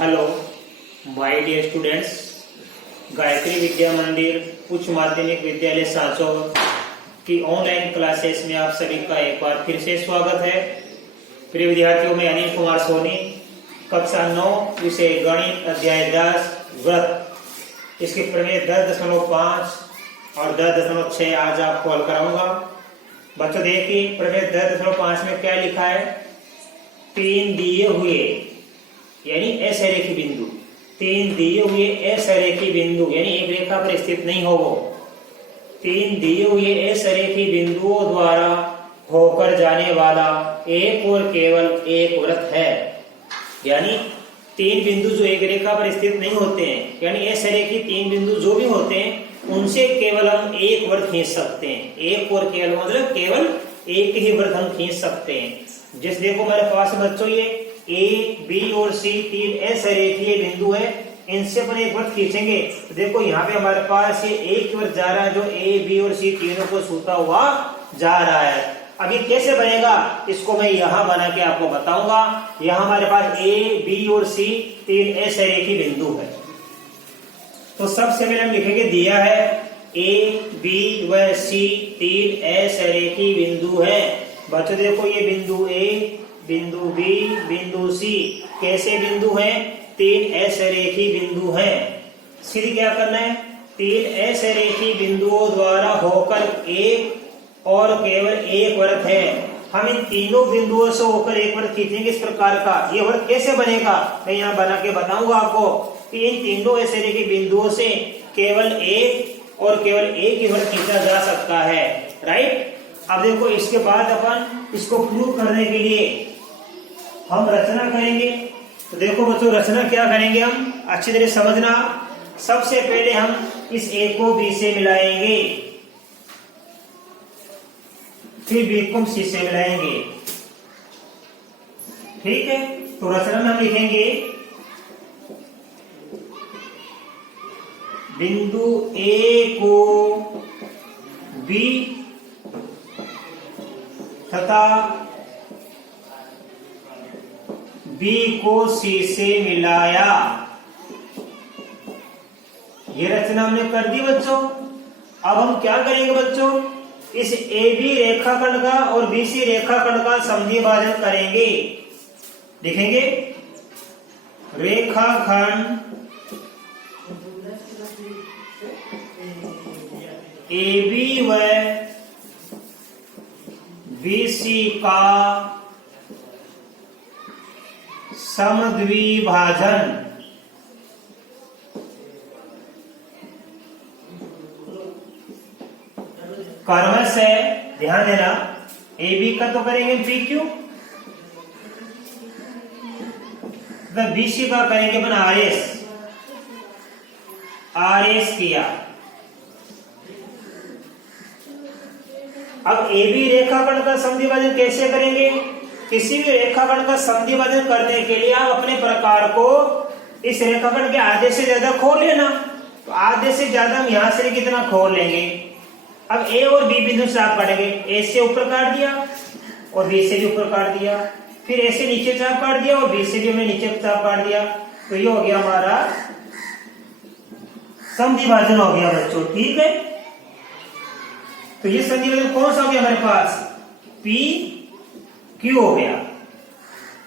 Hello my dear students, Gayatri Vidya Mandir उच्च माध्यमिक विद्यालय सांचौर की ऑनलाइन क्लासेस में आप सभी का एक बार फिर से स्वागत है। प्रिय विद्यार्थियों, मैं अनिल कुमार सोनी, कक्षा 9 विषय गणित अध्याय 10 व्रत, इसके प्रमेय 10.5 और 10.6 आज आपको हल कराऊंगा। बच्चों देखिए, प्रमेय 10.5 में क्या लिखा है? तीन दिए हुए यानी असरेखी बिंदु, तीन दिए हुए असरेखी बिंदु यानी एक रेखा पर स्थित नहीं हो, वो तीन दिए हुए असरेखी बिंदुओं द्वारा होकर जाने वाला एक और केवल एक वृत्त है। यानी तीन बिंदु जो एक रेखा पर स्थित नहीं होते हैं, यानी असरेखी तीन बिंदु जो भी होते हैं उनसे केवल हम एक वृत्त खींच सकते हैं। एक और केवल मतलब केवल एक ही वृत्त हम खींच सकते हैं। जिस देखो मेरे पास बच्चों ये ए, बी और सी तीन असरेखीय बिंदु है, इनसे अपन एक वृत्त खींचेंगे। देखो यहाँ पे हमारे पास ये एक वृत्त जा रहा है जो ए, बी और सी तीनों को छूता हुआ जा रहा है। अब ये कैसे बनेगा इसको मैं यहाँ बना के आपको बताऊंगा। यहाँ हमारे पास ए, बी और सी तीन असरेखी बिंदु है। तो सबसे पहले हम लिखेंगे, दिया है ए, बी व सी तीन असरेखी बिंदु है। बच्चों देखो ये बिंदु ए, बिंदु बी, बिंदु सी कैसे बिंदु हैं? तीन असरेखी बिंदु हैं। सीधे क्या करना है? तीन असरेखी बिंदुओं द्वारा होकर एक और केवल एक वृत्त है। हम इन तीनों बिंदुओं से होकर एक वृत्त खींचेंगे इस प्रकार का। ये वृत्त कैसे बनेगा मैं यहाँ बना के बताऊंगा आपको कि इन तीनों असरेखी बिंदुओं से केवल एक और केवल एक ही वृत्त खींचा जा सकता है। राइट। अब देखो इसके बाद अपन इसको प्रूव करने के लिए हम रचना करेंगे। तो देखो बच्चों, रचना क्या करेंगे हम अच्छी तरह समझना। सबसे पहले हम इस ए को बी से मिलाएंगे, फिर बी को सी से मिलाएंगे। ठीक है। तो रचना में हम लिखेंगे बिंदु ए को बी तथा बी को सी से मिलाया। ये रचना हमने कर दी बच्चों। अब हम क्या करेंगे बच्चों? इस ए बी रेखाखंड का और बी सी रेखाखंड का समद्वि भाजन करेंगे। लिखेंगे रेखाखंड ए बी व बी सी का समद्विभाजन। कर्मश है, ध्यान देना। ए बी का तो करेंगे पी क्यू, बी सी का करेंगे अपन आर एस। आर एस किया। अब ए बी रेखाखंड का समद्विभाजन कैसे करेंगे? किसी भी रेखाखंड का समद्विभाजन करने के लिए आप अपने प्रकार को इस रेखाखंड के आधे से ज्यादा खोल लेना। तो आधे से ज्यादा हम यहां से कितना खोल लेंगे? अब ए और बी बिंदु से आप काटेंगे। ए से ऊपर काट दिया और बी से भी ऊपर काट दिया, फिर ए से नीचे चाप काट दिया और बी से भी हमने नीचे चाप काट दिया। तो ये हो गया हमारा समद्विभाजन हो गया बच्चों। ठीक है। तो ये समद्विभाजन कौन सा हो गया हमारे पास? पी क्यू हो गया।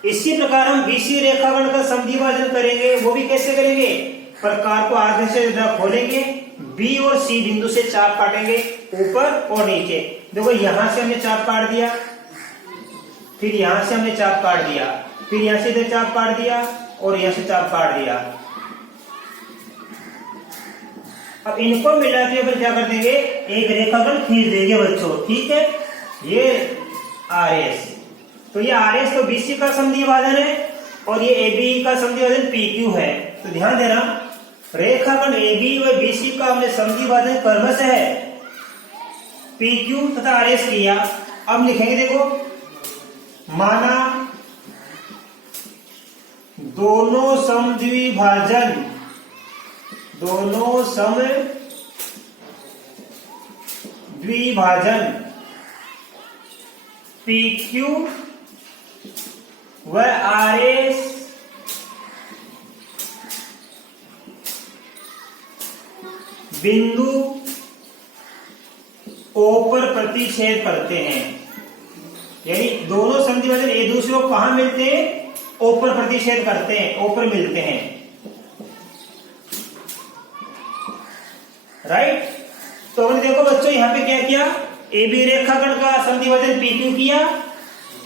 इसी प्रकार हम बीसी रेखाखंड का समद्विभाजन करेंगे। वो भी कैसे करेंगे? प्रकार को आधे से ज्यादा खोलेंगे, बी और सी बिंदु से चाप काटेंगे ऊपर और नीचे। देखो यहां से हमने चाप काट दिया, फिर यहां से हमने चाप काट दिया, फिर यहां से इधर चाप काट दिया और यहां से चाप काट दिया। अब इनको मिला के अपन क्या कर देंगे? एक रेखाखंड खींच देंगे बच्चों। ठीक है। ये आर एस, तो ये आर एस तो बीसी का समद्विभाजन है और ये ए बी का समद्विभाजन पी क्यू है। तो ध्यान देना, रेखाखंड ए बी व बी सी का हमने समद्विभाजन कर्मश है पी क्यू तथा आर एस किया। अब लिखेंगे देखो, माना दोनों समद्विभाजन पी क्यू व आर एस बिंदु O पर प्रतिच्छेद करते हैं, यानी दोनों संधिभाजक एक दूसरे को कहां मिलते हैं? O पर प्रतिच्छेद करते हैं, O पर मिलते हैं, राइट। तो हमने देखो बच्चों यहां पे क्या किया, AB रेखाखंड का संधिभाजन PQ किया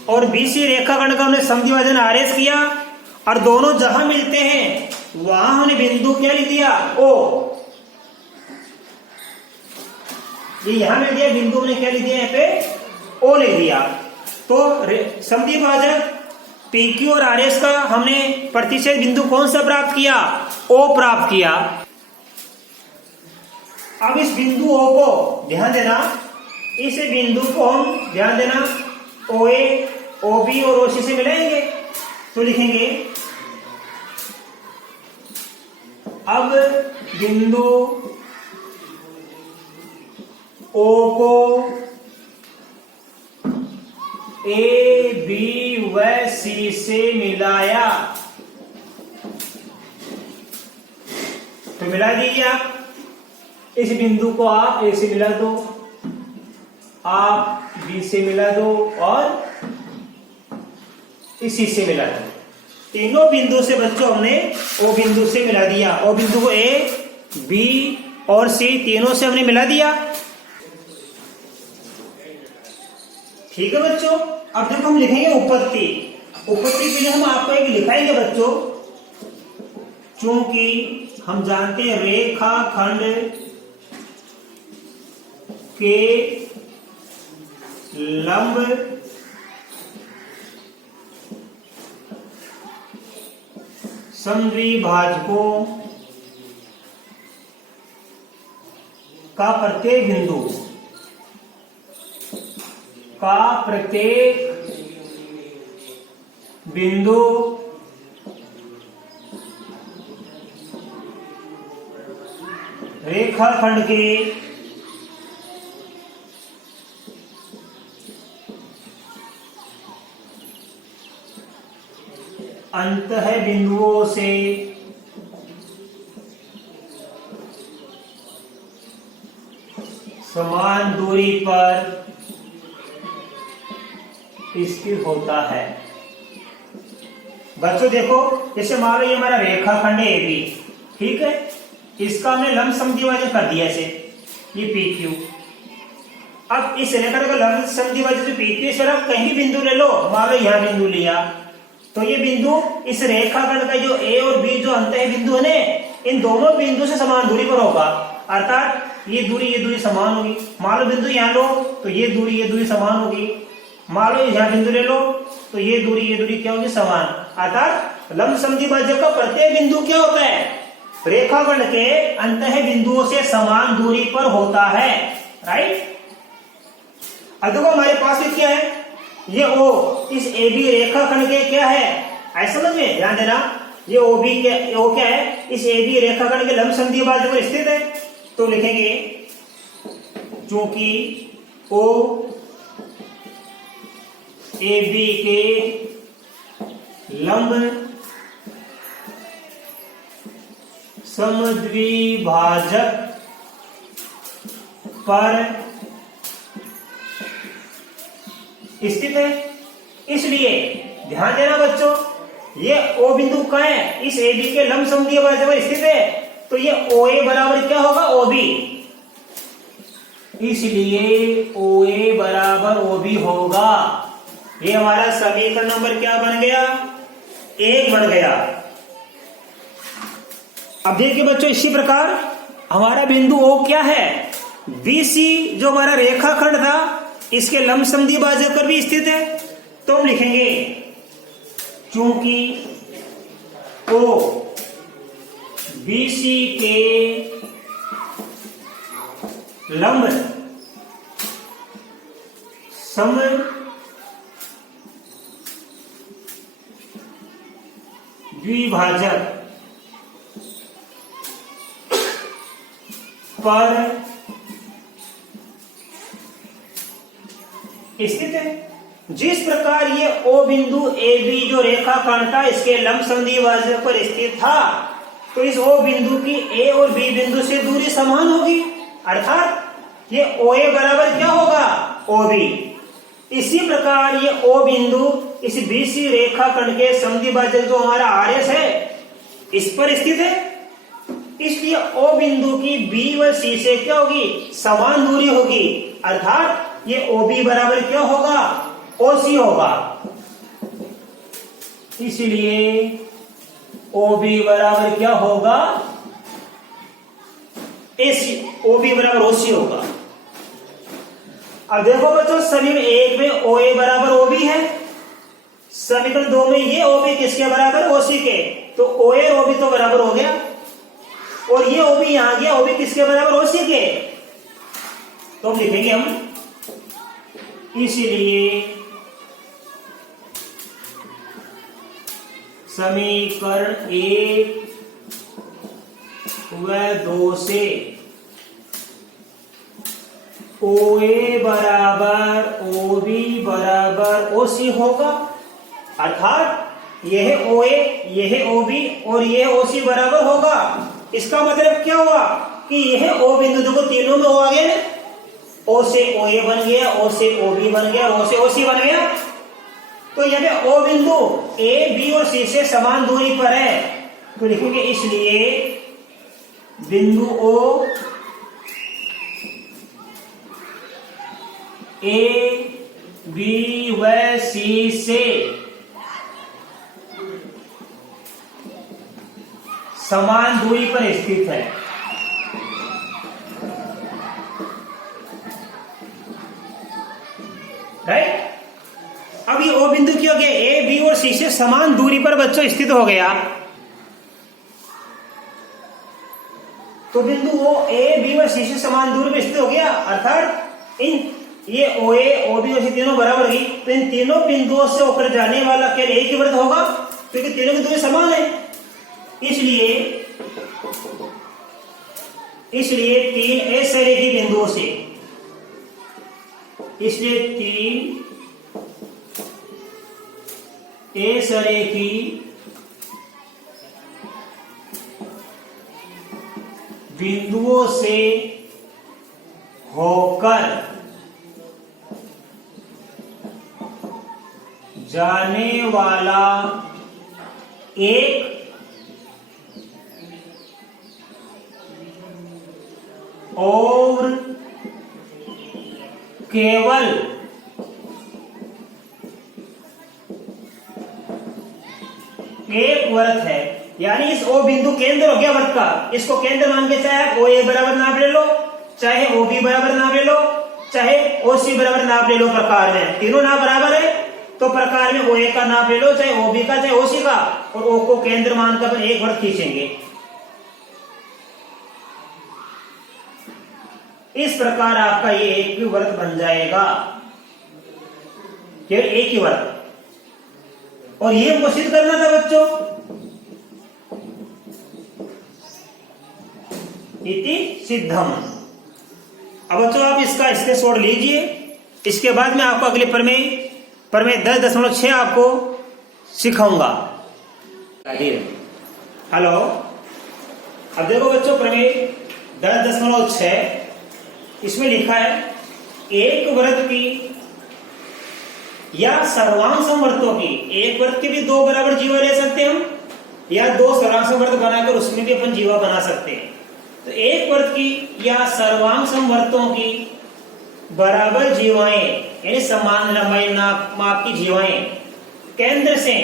और BC रेखाखंड का हमने संधिभाजन RS किया, और दोनों जहां मिलते हैं वहां हमने बिंदु क्या लिख दिया? O। ये यहां मिल दिया बिंदु, हमने क्या लिख दिया यहाँ पे? O लिख दिया। तो संधिभाजक PQ और RS का हमने प्रतिच्छेद बिंदु कौन सा प्राप्त किया? O प्राप्त किया। अब इस बिंदु O को ध्यान देना, इस बिंदु को हम ध्यान देना OA, OB और OC से मिलाएंगे, तो लिखेंगे अब बिंदु O को A, B व C से मिलाया, तो मिला दीजिए आप। इस बिंदु को आप A से मिला दो, आप B से मिला दो और इसी से मिला दो। तीनों बिंदु से बच्चों हमने O बिंदु से मिला दिया। O बिंदु को A, B और C तीनों से हमने मिला दिया। ठीक है बच्चों। अब देखो हम लिखेंगे उपपत्ति। उपपत्ति के लिए हम आपको एक लिखाएंगे बच्चों, चूंकि हम जानते हैं रेखाखंड के लंब समद्विभाजकों का प्रत्येक बिंदु रेखाखंड के अंतः बिंदुओं से समान दूरी पर स्थित होता है। बच्चों देखो, जैसे मान लो ये हमारा रेखाखंड है AB, ठीक है, इसका हमने लंब समद्विभाजन कर दिया ऐसे, ये PQ। अब इस रेखाखंड का लंब समद्विभाजन PQ से आप कहीं भी बिंदु ले लो, मान लो यहां बिंदु लिया, तो ये बिंदु इस रेखाखंड का जो A और B जो अंत बिंदु है ना, इन दोनों बिंदु से समान दूरी पर होगा, अर्थात ये दूरी समान होगी। मान लो बिंदु यहाँ लो तो ये दूरी समान होगी, मान लो यहाँ बिंदु ले लो तो ये दूरी क्या होगी? समान। अर्थात लंब समद्विभाजक का प्रत्येक बिंदु क्या होता है? रेखाखंड के अंतः बिंदुओं से समान दूरी पर होता है, राइट। अब देखो हमारे पास में क्या है, ये O इस AB रेखाखंड के क्या है? ऐसा समझ में ध्यान देना, ये O क्या है? इस AB रेखाखंड के लंब समद्विभाजक पर स्थित है। तो लिखेंगे चूंकि O AB के लंब समद्विभाजक पर स्थित है, इसलिए ध्यान देना बच्चों, ये O बिंदु कहाँ है? इस AB के लंब समद्विभाजक पर स्थित है, तो ये OA बराबर क्या होगा? OB। इसलिए OA बराबर OB होगा। ये हमारा समीकरण नंबर क्या बन गया? 1 बन गया। अब देखिए बच्चों, इसी प्रकार हमारा बिंदु O क्या है? BC जो हमारा रेखाखंड था, इसके लंब समद्विभाजक पर भी स्थित है। तो हम लिखेंगे चूंकि O BC के लंब समद्विभाजक पर स्थित है। जिस प्रकार ये O बिंदु AB जो रेखाखंड था, इसके लंब समद्विभाजक पर स्थित था, तो इस O बिंदु की A और B बिंदु से दूरी समान होगी, अर्थात ये OA बराबर क्या होगा, OB। इसी प्रकार ये O बिंदु इस BC रेखा खंड के समद्विभाजक जो हमारा RS है इस पर स्थित है, इसलिए O बिंदु की B व C से क्या होगी, समान दूरी होगी, अर्थात ये OB बराबर क्या होगा, OC होगा। इसलिए OB बराबर क्या होगा, AC, OB बराबर OC होगा। अब देखो बच्चों, समीकरण 1 में OA बराबर OB है, समीकरण 2 में ये OB किसके बराबर, OC के, तो OA और OB तो बराबर हो गया, और ये OB यहां गया, OB किसके बराबर, OC के, तो लिखेंगे हम, इसलिए समीकरण 1 व 2 से OA बराबर OB बराबर OC होगा, अर्थात यह OA, यह OB और यह OC बराबर होगा। इसका मतलब क्या हुआ कि यह O बिंदु देखो तीनों में O आ गया, O से OA बन गया, O से OB बन गया, O से OC बन गया। तो यहाँ पे O बिंदु A, B और C से समान दूरी पर है, तो लिखेंगे इसलिए बिंदु O A, B व C से समान दूरी पर स्थित है। राइट, अब ये O बिंदु क्या हो गया, A, B और C से समान दूरी पर बच्चों स्थित हो गया, तो बिंदु O A, B और C से समान दूरी पर स्थित हो गया, अर्थात इन ये OA, OB और C तीनों बराबर गई, तो इन तीनों बिंदुओं से होकर जाने वाला केवल एक ही वृत्त होगा, क्योंकि तीनों की दूरी समान है। इसलिए 3 असरेखी बिंदुओं से, इसलिए 3 असरेखी बिंदुओं से होकर जाने वाला एक और केवल एक वृत्त है, यानी इस O बिंदु केंद्र हो गया वृत्त का, इसको केंद्र मान के चाहे आप OA बराबर नाप ले लो, चाहे OB बराबर नाप ले लो, चाहे OC बराबर नाप ले लो। प्रकार में तीनों नाप बराबर है, तो प्रकार में OA का नाप ले लो, चाहे OB का चाहे OC का, और O को केंद्र मानकर अपन एक वृत्त खींचेंगे। इस प्रकार आपका ये एक भी वृत्त बन जाएगा, केवल एक ही वृत्त। और ये हमको सिद्ध करना था बच्चों, इति सिद्धम। अब बच्चों आप इसका स्क्रीनशॉट लीजिए, इसके बाद में आपको अगले प्रमेय 10.6 आपको सिखाऊंगा। हेलो, अब देखो बच्चों प्रमेय 10.6, इसमें लिखा है एक वृत्त की या सर्वांग समवर्तों की, एक वृत्त की भी 2 बराबर जीवा ले सकते हैं हम, या 2 सर्वांग समवर्त बनाकर उसमें भी अपन जीवा बना सकते हैं। तो एक वृत्त की या सर्वांग समवर्तों की बराबर जीवाएं, यानी समान लंबाई माप की जीवाएं केंद्र से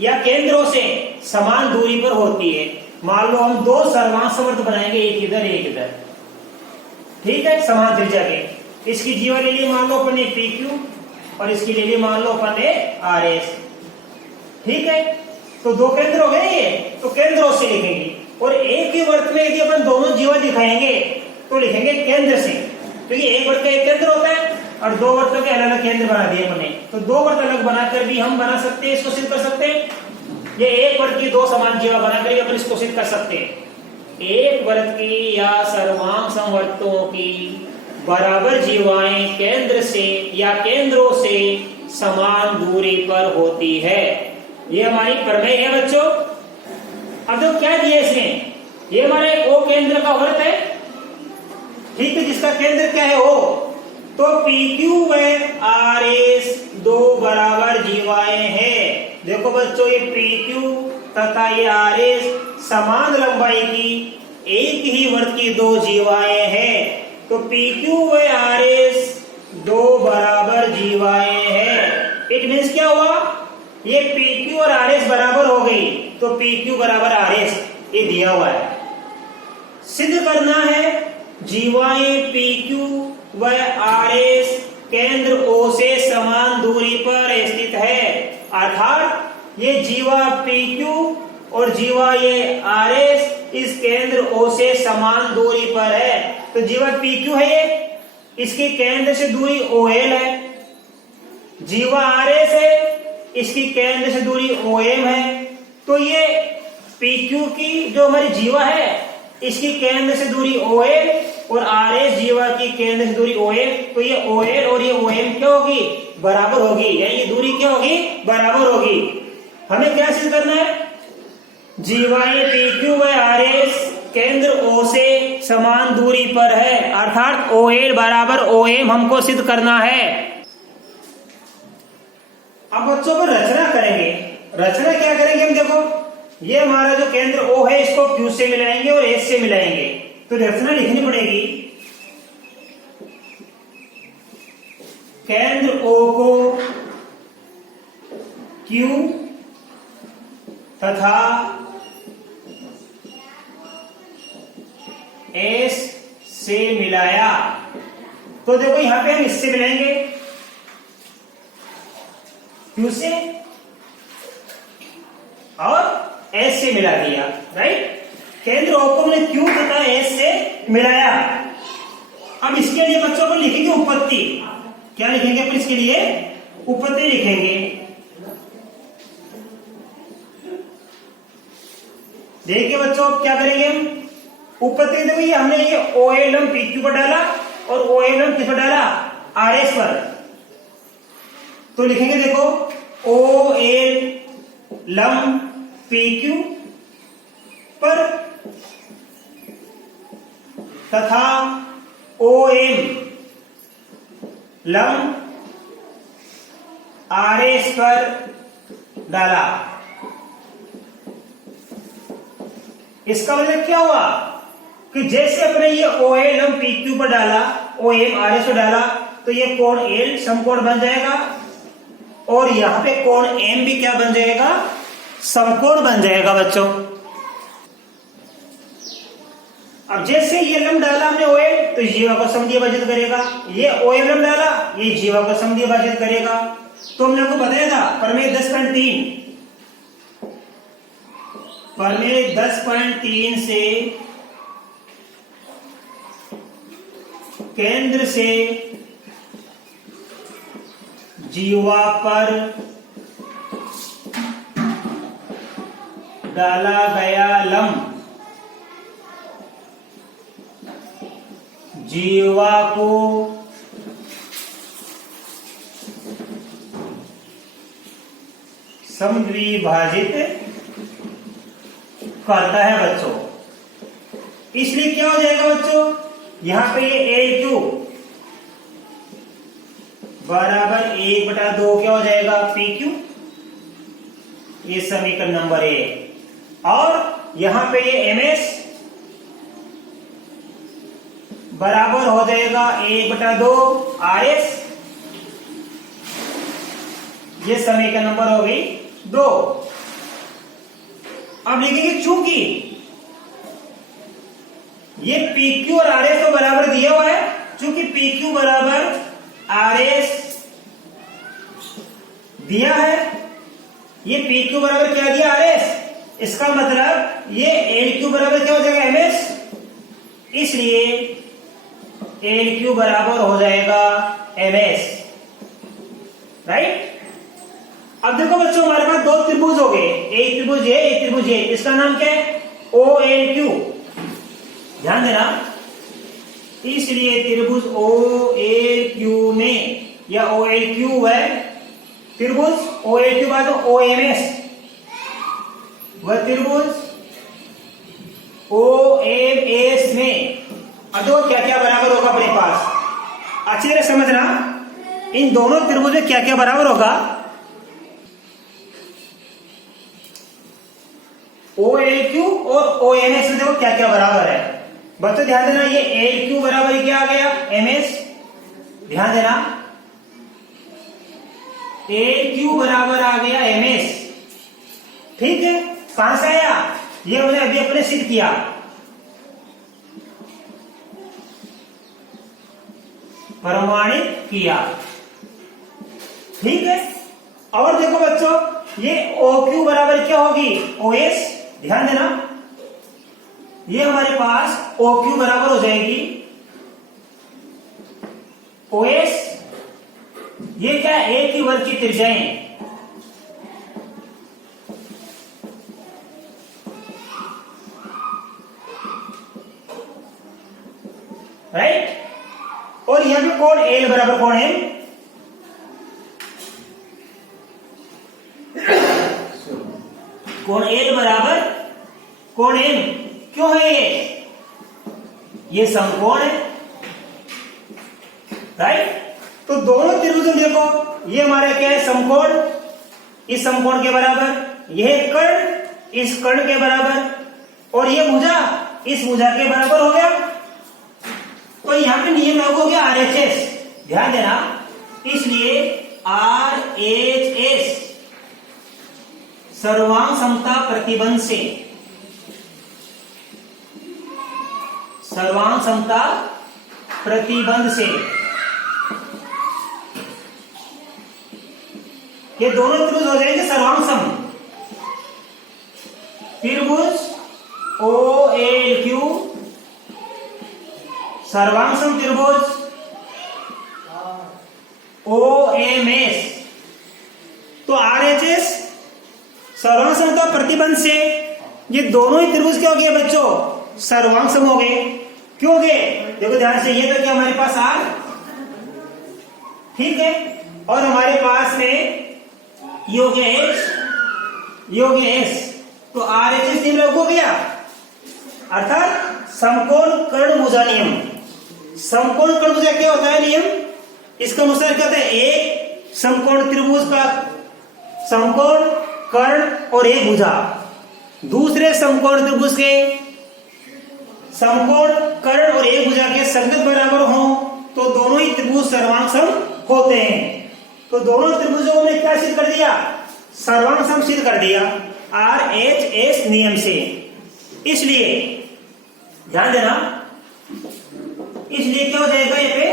या केंद्रों से समान दूरी पर होती है। मान लो हम 2 सर्वांग समवर्त बनाएंगे, एक इधर एक इधर, ठीक है, समान त्रिज्या के। इसकी जीवा ले ली मान लो अपन ने PQ और इसकी ले ली मान लो अपन ने RS, ठीक है। तो 2 केंद्र हो गए ये, तो केंद्रों से लिखेंगे। और एक ही वृत्त में यदि अपन दोनों जीवा दिखाएंगे तो लिखेंगे केंद्र से, क्योंकि एक वृत्त का एक केंद्र होता है और 2 वृत्तों के अलग अलग केंद्र बना दिए अपने, तो 2 वृत्त अलग बनाकर भी हम बना सकते हैं, इसको सिद्ध कर सकते हैं। ये एक वृत्त की 2 समान जीवा बनाकर भी अपन इसको सिद्ध कर सकते हैं। एक वृत्त की या सर्वांग समवर्तों की बराबर जीवाएं केंद्र से या केंद्रों से समान दूरी पर होती है। ये हमारी प्रमेय है बच्चों। अब तो क्या दिया इसने, ये हमारा एक O केंद्र का वृत्त है, ठीक है, जिसका केंद्र क्या है O। तो PQ व RS दो बराबर जीवाएं हैं। देखो बच्चों, ये PQ तथा ये RS समान लंबाई की एक ही वृत्त की दो जीवाएं हैं। तो PQ व RS दो बराबर जीवाएं हैं। इट मीन्स क्या हुआ, ये PQ और RS बराबर हो गई, तो PQ बराबर RS ये दिया हुआ है। सिद्ध करना है जीवाएं PQ व RS केंद्र O से समान दूरी पर स्थित है। अर्थात ये जीवा PQ और जीवा ये RS इस केंद्र O से समान दूरी पर है। तो जीवा PQ है ये, इसके केंद्र से दूरी OL है। जीवा RS है, इसकी केंद्र से दूरी OM है। तो ये PQ की जो हमारी जीवा है, इसकी केंद्र से दूरी OL और RS जीवा की केंद्र से दूरी OM। तो ये OL और ये OM क्या होगी, बराबर होगी, यानी ये दूरी क्या होगी, बराबर होगी। हमें क्या सिद्ध करना है, जीवाएं PQ व RS केंद्र O से समान दूरी पर है, अर्थात OL बराबर OM हमको सिद्ध करना है। अब बच्चों को रचना करेंगे। रचना क्या करेंगे हम, देखो ये हमारा जो केंद्र O है, इसको Q से मिलाएंगे और S से मिलाएंगे। तो रचना लिखनी पड़ेगी, केंद्र O को Q तथा S से मिलाया। तो देखो यहां पे हम इससे मिलाएंगे, Q से और S से मिला दिया, राइट। केंद्र O को हमने Q तथा S से मिलाया। अब इसके लिए बच्चों को लिखेंगे उपपत्ति। क्या लिखेंगे अपन इसके लिए, उपपत्ति लिखेंगे। देखिए बच्चों, अब क्या करेंगे हम, उपपत्ति देखो ये हमने ये OL हम PQ पर डाला और OL हम किस पर डाला, RS पर। तो लिखेंगे देखो OL लंब PQ पर तथा OM लंब RS पर डाला। इसका मतलब क्या हुआ कि जैसे अपने ये OL लंब PQ पर डाला, OM RS पर डाला, तो ये कोण L समकोण बन जाएगा और यहां पे कोण M भी क्या बन जाएगा, समकोण बन जाएगा बच्चों। अब जैसे ये लंब डाला हमने OL, तो जीवा को समद्विभाजित भाजित करेगा। ये OM लंब डाला, ये जीवा को समद्विभाजित भाजित करेगा। तो हमने आपको बताया था प्रमेय 10.3, प्रमेय 10.3 से केंद्र से जीवा पर डाला गया लंब जीवा को समद्विभाजित करता है बच्चों। इसलिए क्या हो जाएगा बच्चों, यहां पे ये LQ बराबर 1/2 क्या हो जाएगा, PQ। ये समीकरण नंबर 1। और यहां पे ये MS बराबर हो जाएगा 1/2 RS। ये समीकरण नंबर हो गई 2। अब लिखेंगे चूंकि ये PQ और RS तो बराबर दिया हुआ है, चूंकि PQ बराबर RS दिया है, ये PQ बराबर क्या दिया, RS। इसका मतलब ये LQ बराबर क्या हो जाएगा, MS। इसलिए LQ बराबर हो जाएगा MS, राइट। अब देखो बच्चों, हमारे पास दो त्रिभुज हो गए, एक त्रिभुज है, एक त्रिभुज है। इसका नाम क्या है, OLQ। ध्यान देना, इसलिए त्रिभुज OLQ में या OLQ है त्रिभुज OLQ बाद OMS, वह त्रिभुज OMS त्रिभुजों क्या क्या बराबर होगा अपने पास, अच्छी तरह समझना। इन दोनों त्रिभुज में क्या क्या बराबर होगा, OLQ और OMS में देखो क्या क्या बराबर है। बच्चों ध्यान देना, ये LQ बराबर क्या आ गया, MS। ध्यान देना, LQ बराबर आ गया MS। ठीक है, कहां से आया, ये हमने अभी अपने सिद्ध किया। प्रमाणित किया। ठीक है, और देखो बच्चों, ये OQ बराबर क्या होगी, OS। ध्यान देना, ये हमारे पास OQ बराबर हो जाएगी OS। ये क्या, एक ही वर्ग की त्रिज्याएं। राइट, और यहां पे कोण L बराबर कोण M। कोण L बराबर कोण M क्यों है, ये समकोण है। राइट, तो दोनों त्रिभुज देखो, ये हमारा क्या है, समकोण, इस समकोण के बराबर, यह कर्ण इस कर्ण के बराबर, और ये भुजा इस भुजा के बराबर हो गया। तो यहां पे नियम लागू हो गया RHS। ध्यान देना, इसलिए RHS सर्वांग समता प्रतिबंध से, सर्वांग समता प्रतिबंध से ये दोनों त्रिभुज हो जाएंगे सर्वांग सम। त्रिभुज OLQ सर्वांग सम त्रिभुज OMS। तो RHS सर्वांग समता प्रतिबंध से ये दोनों ही त्रिभुज क्या हो गए बच्चों, सर्वांग सम हो गए। क्यों गए, देखो ध्यान से, ये तो क्या हमारे पास R। ठीक है, और हमारे पास में ये हो गया H, ये हो गया S। तो RHS नियम लागू हो गया, अर्थात समकोण कर्ण भुजा नियम। समकोण कर्ण भुजा क्या होता है नियम, इसका अनुसार क्या होता है, एक समकोण त्रिभुज का समकोण कर्ण और एक भुजा, दूसरे समकोण त्रिभुज के समकोण कर्ण और एक भुजा के संगत बराबर हो तो दोनों ही त्रिभुज सर्वांग सम होते हैं। तो दोनों त्रिभुजों में क्या सिद्ध कर दिया, सर्वांग सम सिद्ध कर दिया RHS नियम से। इसलिए ध्यान देना, इसलिए क्या हो जाएगा, ये पे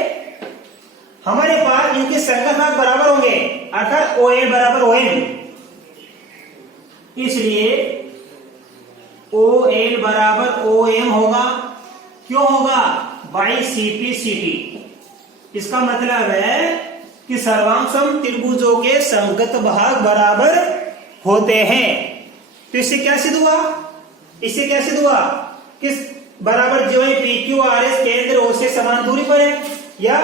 हमारे पास इनके संगत भाग बराबर होंगे, अर्थात OL बराबर OM। इसलिए OL बराबर OM होगा। क्यों होगा, बाई CP/CT। इसका मतलब है कि सर्वांग सम त्रिभुजों के संगत भाग बराबर होते हैं। तो इससे क्या सिद्ध हुआ, इससे क्या सिद्ध हुआ, किस बराबर जो है PQRS केंद्र O से समान दूरी पर है, या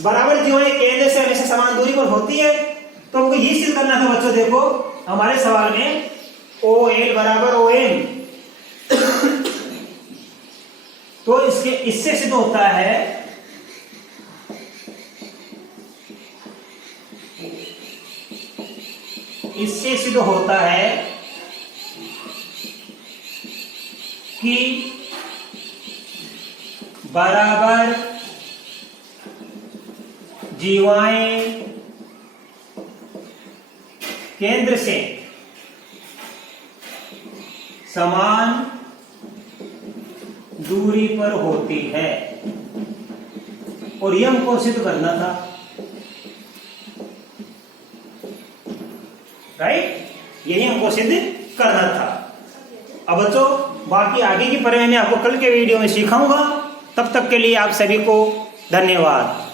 बराबर जो है केंद्र से हमेशा समान दूरी पर होती है। तो हमको ये सिद्ध करना था बच्चों। देखो हमारे सवाल में OL बराबर OM, तो इससे सिद्ध होता है इससे सिद्ध होता है कि बराबर जीवाएं केंद्र से समान दूरी पर होती है, और यह हमको सिद्ध करना था। राइट, यही हमको सिद्ध करना था। अब बच्चों बाकी आगे की परिचय मैं आपको कल के वीडियो में सिखाऊंगा। तब तक के लिए आप सभी को धन्यवाद।